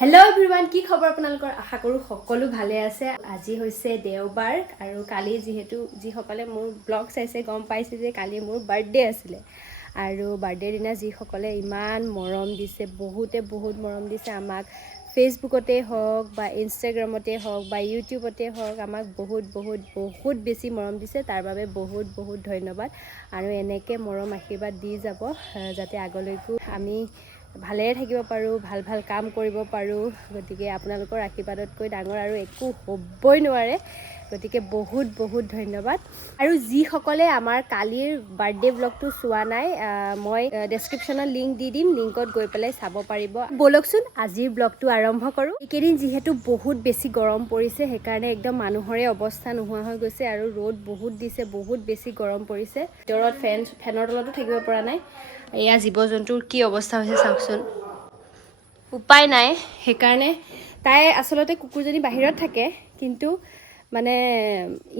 Hello everyone, কি খবৰ আপোনালোকৰ আশা কৰো সকলো ভালে আছে আজি হৈছে দেওবাৰ আৰু কালি যেহেতু যি সকলে মোৰ ব্লগ চাইছে গম পাইছে যে কালি মোৰ বাৰ্থডে আছিল আৰু বাৰ্থডে দিনা যি সকলে ইমান মৰম দিছে বহুত মৰম দিছে আমাক ফেসবুকতে হওক বা ইনষ্টাগ্ৰামতে হওক বা ইউটিউবতে হওক আমাক বহুত বেছি মৰম দিছে তাৰ বাবে বহুত ধন্যবাদ আৰু এনেকৈ মৰম আশীৰ্বাদ দি যাব যাতে আগলৈকো আমি ভালে থাকিব পাৰো ভাল কাম কৰিব পাৰো গতিকে আপোনালোকৰ আশীৰ্বাদতকৈ ডাঙৰ আৰু একো হ'বই নোৱাৰে গতিকে বহুত ধন্যবাদ আৰু যি সকলে আমাৰ কালিৰ বাৰ্থডে ব্লগটো চোৱা নাই মই ডেসক্ৰিপচনত লিংক দি দিম লিংকত গৈ পেলাই চাব পাৰিব বলকচোন আজিৰ ব্লগটো আৰম্ভ কৰো এইকেদিন যেহেতু বহুত বেছি গৰম পৰিছে সেইকাৰণে একদম মানুহৰে অৱস্থা নোহোৱা হৈ গৈছে আৰু ৰ'দ বহুত দিছে বহুত বেছি গৰম পৰিছে ভিতৰত ফেনৰ তলতো থাকিব পৰা নাই এয়া জীৱ-জন্তুৰ কি অৱস্থা হৈছে চাওকচোন উপায় নাই সেইকাৰণে তাই আসলতে কুকুৰজনী বাহিৰত থাকে কিন্তু মানে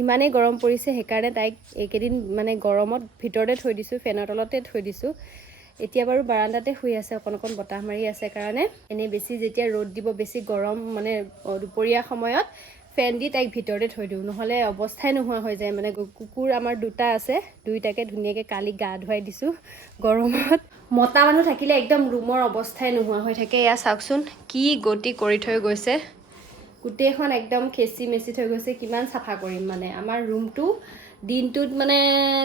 ইমানেই গৰম পৰিছে সেইকাৰণে তাইক এইকেদিন মানে গৰমত ভিতৰতে থৈ দিছো ফেনৰ তলতে থৈ দিছো এতিয়া বাৰু বাৰান্দাতে শুই আছে অকণ বতাহ মাৰি আছে কাৰণে এনে বেছি যেতিয়া ৰ'দ দিব বেছি গৰম মানে দুপৰীয়া সময়ত ফেন দি তাইক ভিতৰতে থৈ দিওঁ নহলে অৱস্থাই নোহোৱা হৈ যায় মানে কুকুৰ আমাৰ দুটা আছে দুইটাকে ধুনীয়াকৈ কালি গা ধুৱাই দিছো গৰমত মতা মানুহ থাকিলে একদম ৰুমৰ অৱস্থাই নোহোৱা হৈ থাকে এয়া চাওকচোন কি গতি কৰি থৈ গৈছে গোটেইখন একদম খেচি মেচি থৈ গৈছে কিমান চাফা কৰিম মানে আমাৰ ৰুমটো দিনটোত মানে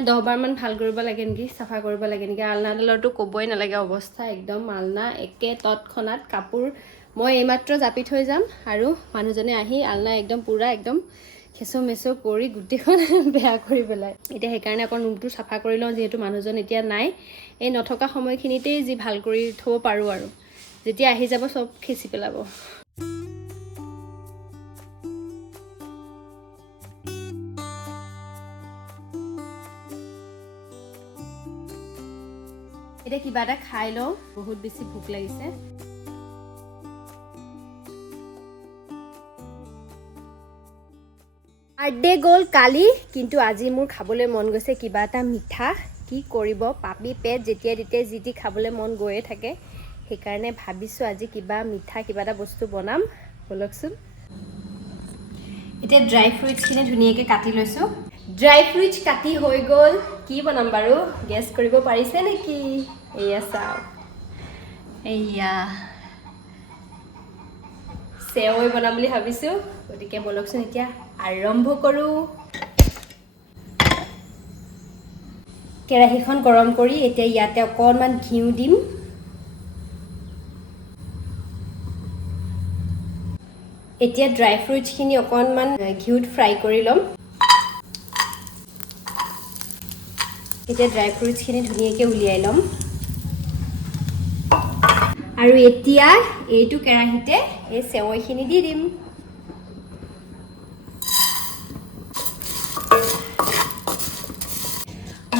10 বাৰ মান ভাল কৰিব লাগে নেকি চাফা কৰিব লাগে নেকি আলনাডালৰটো ক'বই নালাগে অৱস্থা একদম আলনা একে তৎক্ষণাত কাপোৰ মই এইমাত্ৰ জাপি থৈ যাম আৰু মানুহজনে আহি আলনা একদম পুৰা একদম খেচো মেচো কৰি গুটিখন বেয়া কৰি পেলাই এতিয়া সেইকাৰণে অকণ ৰুমটো চাফা কৰি লওঁ যেহেতু মানুহজন এতিয়া নাই এই নথকা সময়খিনিতেই যি ভাল কৰি থব পাৰো আৰু যেতিয়া আহি যাব সব খেচি পেলাব এতিয়া কিবা এটা খাই লওঁ বহুত বেছি ভোক লাগিছে বাৰ্থডে গ'ল কালি কিন্তু আজি মোৰ খাবলৈ মন গৈছে কিবা এটা মিঠা কি কৰিব পাপি পেট যেতিয়া তেতিয়া জিতি খাবলৈ মন গৈয়ে থাকে সেইকাৰণে ভাবিছো আজি কিবা মিঠা কিবা এটা বস্তু বনাম বলকচোন এতিয়া ড্ৰাই ফ্ৰুটছখিনি ধুনীয়াকৈ কাটি লৈছো ড্ৰাই ফ্ৰুটছ কাটি হৈ গ'ল কি বনাম বাৰু গেছ কৰিব পাৰিছে নেকি এয়া চাওক এয়া সেৱৈ বনাম বুলি ভাবিছো গতিকে বলকচোন এতিয়া আৰম্ভ কৰো কেৰাহীখন গৰম কৰি এতিয়া ইয়াতে অকণমান ঘিউ দিম এতিয়া ড্ৰাই ফ্ৰুটছখিনি অকণমান ঘিউত ফ্ৰাই কৰি ল'ম এতিয়া ড্ৰাই ফ্ৰুটছখিনি ধুনীয়াকৈ উলিয়াই ল'ম আৰু এতিয়া এইটো কেৰাহীতে এই সেৱৈখিনি দি দিম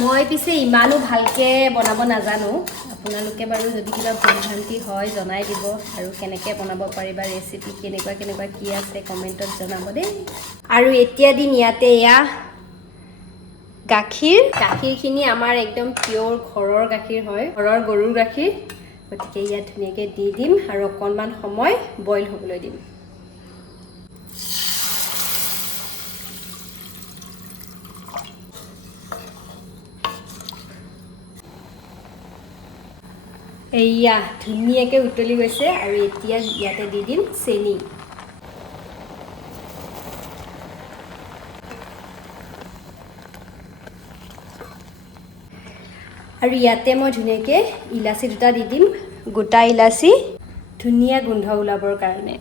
মই পিছে ইমানো ভালকে বনাব নাজানো আপোনালোকে বাৰু যদি কিবা ভুল-ভ্ৰান্তি হয় জনাই দিব আৰু কেনেকৈ বনাব পাৰিবা ৰেচিপি কেনেকুৱা কি আছে কমেণ্টত জনাব দেই আৰু এতিয়া দিম ইয়াতে এয়া গাখীৰখিনি আমাৰ একদম পিয়ৰ ঘৰৰ গাখীৰ হয় ঘৰৰ গৰুৰ গাখীৰ গতিকে ইয়াত ধুনীয়াকৈ দি দিম আৰু অকণমান সময় বইল হ'বলৈ দিম এয়া ধুনীয়াকৈ উতলি গৈছে আৰু এতিয়া ইয়াতে দি দিম চেনি আৰু ইয়াতে মই ধুনীয়াকৈ ইলাচি দুটা দি দিম গোটা ইলাচি ধুনীয়া গোন্ধ ওলাবৰ কাৰণে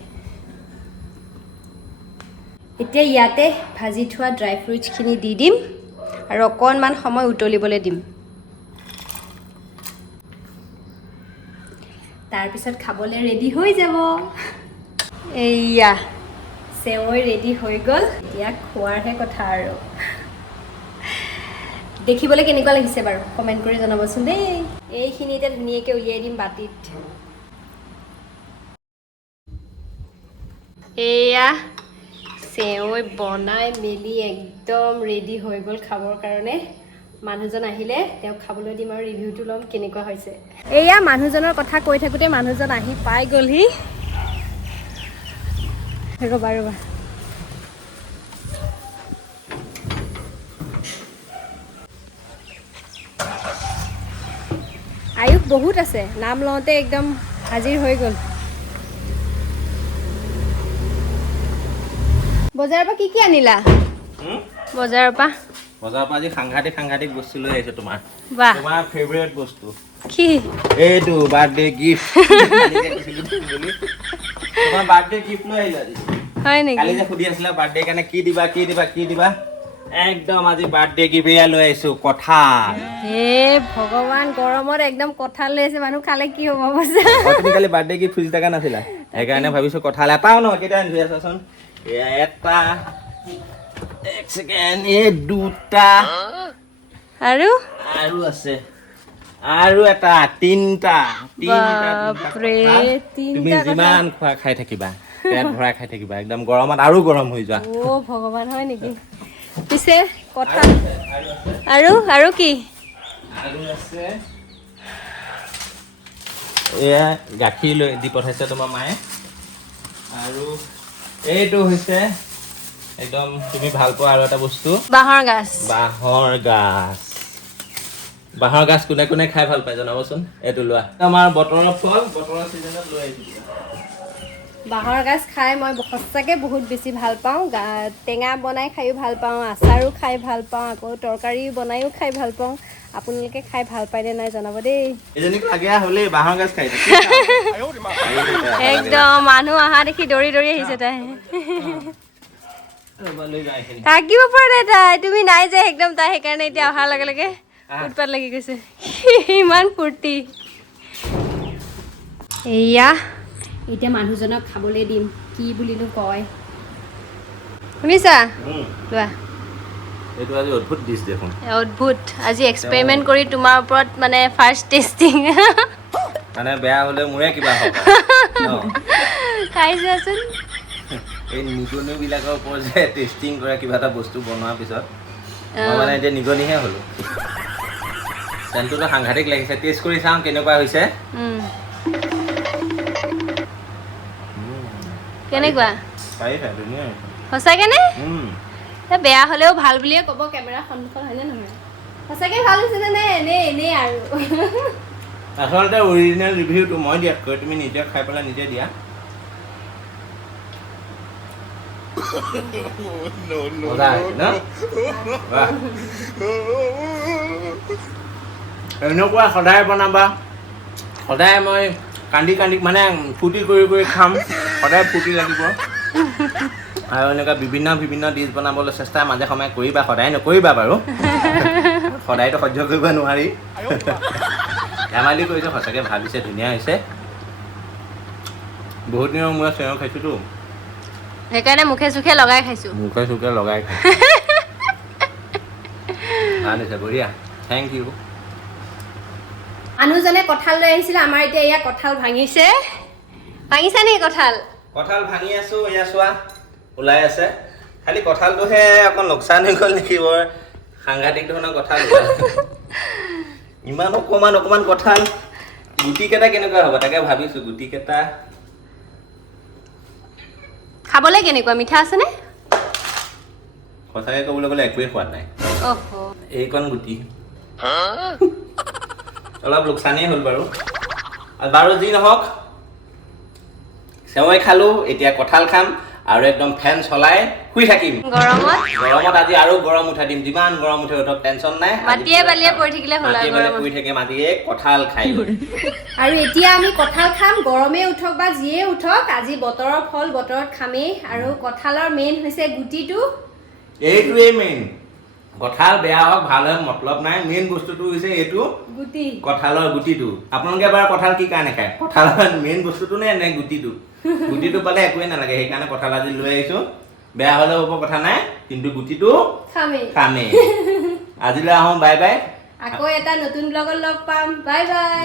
এতিয়া ইয়াতে ভাজি থোৱা ড্ৰাই ফ্ৰুটছখিনি দি দিম আৰু অকণমান সময় উতলিবলৈ দিম তাৰপিছত খাবলৈ ৰেডি হৈ যাব এয়া সেৱৈ ৰেডি হৈ গ'ল এতিয়া খোৱাৰহে কথা আৰু দেখিবলৈ কেনেকুৱা লাগিছে বাৰু কমেণ্ট কৰি জনাবচোন দেই এইখিনিতে ধুনীয়াকৈ উলিয়াই দিম বাটিত এয়া সেৱৈ বনাই মেলি একদম ৰেডি হৈ গ'ল খাবৰ কাৰণে মানুহজন আহিলে তেওঁক খাবলৈ দিম আৰু ৰিভিউটো ল'ম কেনেকুৱা হৈছে এয়া মানুহজনৰ কথা কৈ থাকোঁতে মানুহজন আহি পাই গ'লহি ৰ'বা ৰ'বা আয়ুস বহুত আছে নাম লওঁতে একদম হাজিৰ হৈ গ'ল বজাৰৰ পৰা কি আনিলা বজাৰৰ পৰা আজি সাংঘাতিক বস্তু লৈ আহিছো তোমাৰ বাহ তোমাৰ ফেভাৰিট বস্তু কি এইটো বাৰ্থডে গিফ্ট তোমাৰ বাৰ্থডে গিফ্ট লৈ আহিলা আজি হয় নেকি কালি যে সুধি আছিলা বাৰ্থডে কাৰণে কি দিবা একদম আজি বাৰ্থডে গিফ্ট এয়া লৈ আহিছো কঁঠাল হে ভগৱান গৰমত একদম কঁঠাল লৈ আছে মানুহ খালে কি হ'ব বছে তুমি কালি বাৰ্থডে গিফ্ট খুজি থকা নাছিলা সেইকাৰণে ভাবিছো কঁঠাল এটাও নহয় কেইটা আনি আছাচোন এয়া এটা এক ছেকেণ্ড এই দুটা আৰু আছে আৰু এটা তিনটা বাপৰে তুমি তিনটা যিমান খোৱা খাই থাকিবা পেট ভৰাই খাই থাকিবা একদম গৰমত আৰু গৰম হৈ যোৱা অ ভগৱান হয় নেকি পিছে কঁঠাল আৰু কি আৰু আছে এয়া গাখীৰ লৈ দি পঠাইছে তোমাৰ মায়ে আৰু এইটো হৈছে একদম তুমি ভাল পোৱা আৰু এটা বস্তু বাঁহৰ গাছ কোনে খাই ভাল পায় জনাবচোন এইটো লোৱা আমাৰ বতৰৰ ফল বতৰৰ চিজনত লৈ আহিছো বাঁহৰ গাজ খাই মই সঁচাকৈ বহুত বেছি ভাল পাওঁ টেঙা বনাই খায়ো ভাল পাওঁ আচাৰো খাই ভাল পাওঁ আকৌ তৰকাৰী বনায়ো খাই ভাল পাওঁ আপোনালোকে খাই ভাল পায়নে নাই জনাব দেই এজনীক লাগে হ'লেই বাঁহৰ গাজ খাই একদম মানুহ অহা দেখি দৌৰি আহিছে তাই থাকিব পৰা নাই তাই তুমি নাই যে একদম তাই সেইকাৰণে এতিয়া অহাৰ লগে লগে উৎপাত লাগি গৈছে ইমান ফূৰ্তি এয়া এতিয়া মানুহজনক খাবলৈ দিম কি বুলিনো কয় শুনিছা লোৱা এইটো আজি অদ্ভুত ডিছ দেখোন অদ্ভুত আজি এক্সপেৰিমেণ্ট কৰি তোমাৰ ওপৰত মানে ফাৰ্ষ্ট টেষ্টিং মানে বেয়া হ'লে মোৰে কিবা হ'ব খাই যোৱাচোন এই নিগনিবিলাকৰ ওপৰত যে টেষ্টিং কৰে কিবা এটা বস্তু বনোৱাৰ পিছত মই মানে এতিয়া নিগনিহে হ'লো চেণ্টটোতো সাংঘাতিক লাগিছে টেষ্ট কৰি চাওঁ কেনেকুৱা হৈছে কেনেকুৱা ধুনীয়া সঁচাকে নে বেয়া হ'লেও ভাল বুলিয়ে ক'ব কেমেৰা সন্মুখত হয়নে নহয় সঁচাকে ভাল হৈছে নে এনেই আৰু আচলতে অৰিজিনেল ৰিভিউটো মই দিয়াতকৈ তুমি নিজে খাই পেলাই নিজে দিয়া এনেকুৱা সদায় বনাবা সদায় মই কান্দি মানে ফূৰ্তি কৰি খাম সদায় ফূৰ্তি লাগিব আৰু এনেকুৱা বিভিন্ন ডিছ বনাবলৈ চেষ্টা মাজে সময়ে কৰিবা সদায় নকৰিবা বাৰু সদায়তো সহ্য কৰিব নোৱাৰি ধেমালি কৰিছে সঁচাকৈ ভাবিছে ধুনীয়া হৈছে বহুত দিনৰ মূৰত চেঙৰ খাইছোঁতো সেইকাৰণে মুখে চুখে লগাই খাইছোঁ ভাল হৈছে বঢ়িয়া থেংক ইউ মানুহজনে কঁঠাল লৈ আহিছিলে আমাৰ এতিয়া এয়া কঁঠাল ভাঙিছা নেকি কঁঠাল ভাঙি আছো এয়া চোৱা ওলাই আছে খালি কঁঠালটোহে অকণ লোকচান হৈ গ'ল নেকি বৰ সাংঘাতিক ধৰণৰ কঁঠাল ইমান অকণমান কঁঠাল গুটিকেইটা কেনেকুৱা হ'ব তাকে ভাবিছোঁ গুটিকেইটা খাবলৈ কেনেকুৱা মিঠা আছেনে সঁচাকৈ ক'বলৈ গ'লে একোৱেই সোৱাদ নাই এইকণ গুটি অলপ লোকচানেই হ'ল বাৰু যি নহওক চেৱৈ খালোঁ এতিয়া কঁঠাল খাম আৰু একদম ফেন চলাই শুই থাকিম গৰমত আজি আৰু গৰম উঠাই দিম যিমান গৰম উঠে উঠক টেনচন নাই মাটিয়ে বালিয়ে পৰি থাকিলে হ'ল পৰি থাকে মাটিয়ে কঁঠাল খাই আৰু এতিয়া আমি কঁঠাল খাম গৰমেই উঠক বা যিয়ে উঠক আজি বতৰৰ ফল বতৰত খামেই আৰু কঁঠালৰ মেইন হৈছে গুটিটো এইটোৱেই মেইন কঁঠাল বেয়া হওক ভাল হওক মতলব নাই মেইন বস্তুটো হৈছে এইটো গুটি কঁঠালৰ গুটিটো আপোনালোকে এবাৰ কঁঠাল কি কাৰণে খায় কঁঠালৰ মেইন বস্তুটো নে গুটিটো পালে একোৱেই নালাগে সেইকাৰণে কঁঠাল আজি লৈ আহিছোঁ বেয়া হ'লেও হ'ব কথা নাই কিন্তু গুটিটো খামেই আজিলৈ আহোঁ বাই বাই আকৌ এটা নতুন ব্লগত লগ পাম বাই বাই